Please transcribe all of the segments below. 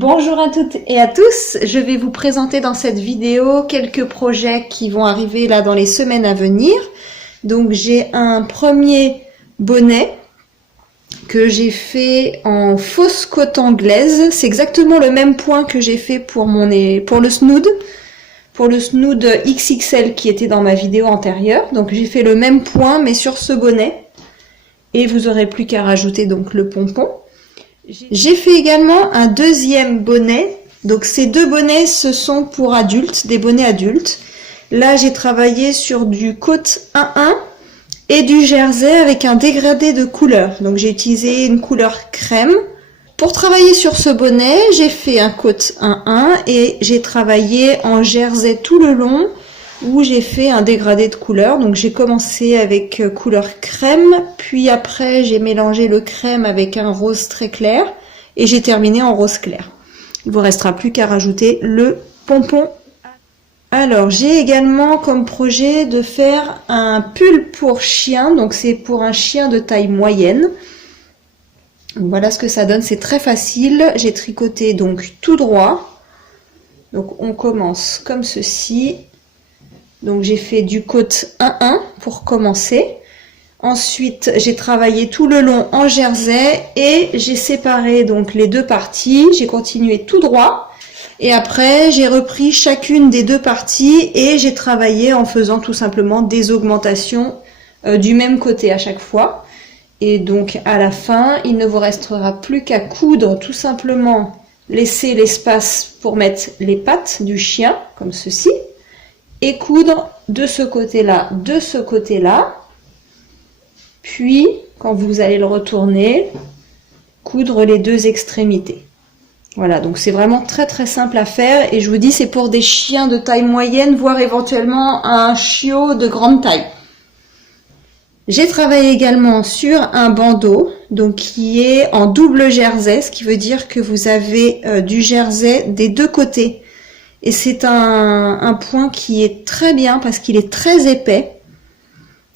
Bonjour à toutes et à tous, je vais vous présenter dans cette vidéo quelques projets qui vont arriver là dans les semaines à venir. Donc j'ai un premier bonnet que j'ai fait en fausse côte anglaise, c'est exactement le même point que j'ai fait pour le snood XXL qui était dans ma vidéo antérieure. Donc j'ai fait le même point mais sur ce bonnet et vous aurez plus qu'à rajouter donc le pompon. J'ai fait également un deuxième bonnet, donc ces deux bonnets ce sont pour adultes, des bonnets adultes. Là j'ai travaillé sur du côte 1-1 et du jersey avec un dégradé de couleur, donc j'ai utilisé une couleur crème. Pour travailler sur ce bonnet, j'ai fait un côte 1-1 et j'ai travaillé en jersey tout le long où j'ai fait un dégradé de couleur. Donc j'ai commencé avec couleur crème, puis après j'ai mélangé le crème avec un rose très clair et j'ai terminé en rose clair. Il vous restera plus qu'à rajouter le pompon. Alors j'ai également comme projet de faire un pull pour chien, donc c'est pour un chien de taille moyenne. Voilà ce que ça donne, c'est très facile. J'ai tricoté donc tout droit. Donc on commence comme ceci. Donc j'ai fait du côte 1-1 pour commencer. Ensuite j'ai travaillé tout le long en jersey et j'ai séparé donc les deux parties. J'ai continué tout droit et après j'ai repris chacune des deux parties et j'ai travaillé en faisant tout simplement des augmentations du même côté à chaque fois. Et donc à la fin il ne vous restera plus qu'à coudre, tout simplement laisser l'espace pour mettre les pattes du chien comme ceci. Et coudre de ce côté-là, puis quand vous allez le retourner, coudre les deux extrémités. Voilà, donc c'est vraiment très très simple à faire et je vous dis c'est pour des chiens de taille moyenne, voire éventuellement un chiot de grande taille. J'ai travaillé également sur un bandeau, donc qui est en double jersey, ce qui veut dire que vous avez du jersey des deux côtés. Et c'est un point qui est très bien parce qu'il est très épais.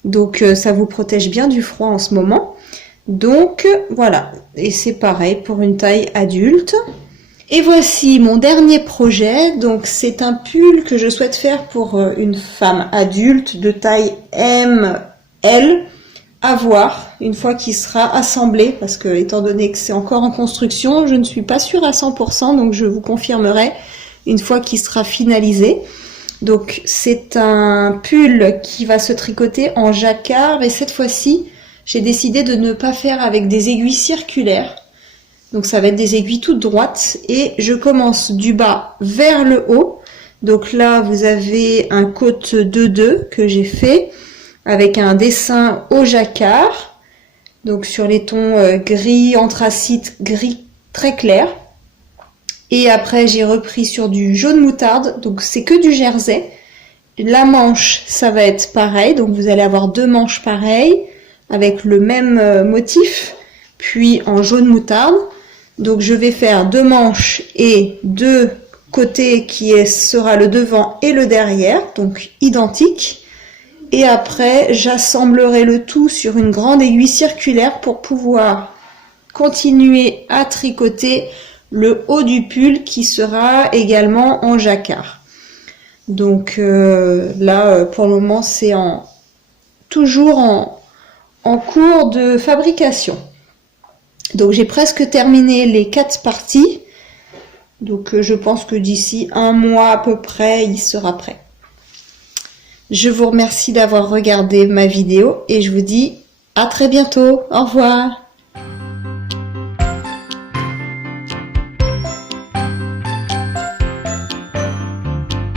Donc ça vous protège bien du froid en ce moment. Donc voilà, et c'est pareil pour une taille adulte. Et voici mon dernier projet. Donc c'est un pull que je souhaite faire pour une femme adulte de taille M, L. À voir une fois qu'il sera assemblé, parce que étant donné que c'est encore en construction, je ne suis pas sûre à 100%, donc je vous confirmerai une fois qu'il sera finalisé. Donc c'est un pull qui va se tricoter en jacquard et cette fois-ci j'ai décidé de ne pas faire avec des aiguilles circulaires. Donc ça va être des aiguilles toutes droites et je commence du bas vers le haut. Donc là vous avez un côte 2-2 que j'ai fait avec un dessin au jacquard. Donc sur les tons gris, anthracite, gris très clair. Et après j'ai repris sur du jaune moutarde, donc c'est que du jersey. La manche ça va être pareil, donc vous allez avoir deux manches pareilles avec le même motif, puis en jaune moutarde. Donc je vais faire deux manches et deux côtés sera le devant et le derrière, donc identiques. Et après j'assemblerai le tout sur une grande aiguille circulaire pour pouvoir continuer à tricoter le haut du pull qui sera également en jacquard. Donc là pour le moment c'est toujours en cours de fabrication. Donc j'ai presque terminé les 4 parties. Donc je pense que d'ici un mois à peu près il sera prêt. Je vous remercie d'avoir regardé ma vidéo et je vous dis à très bientôt. Au revoir.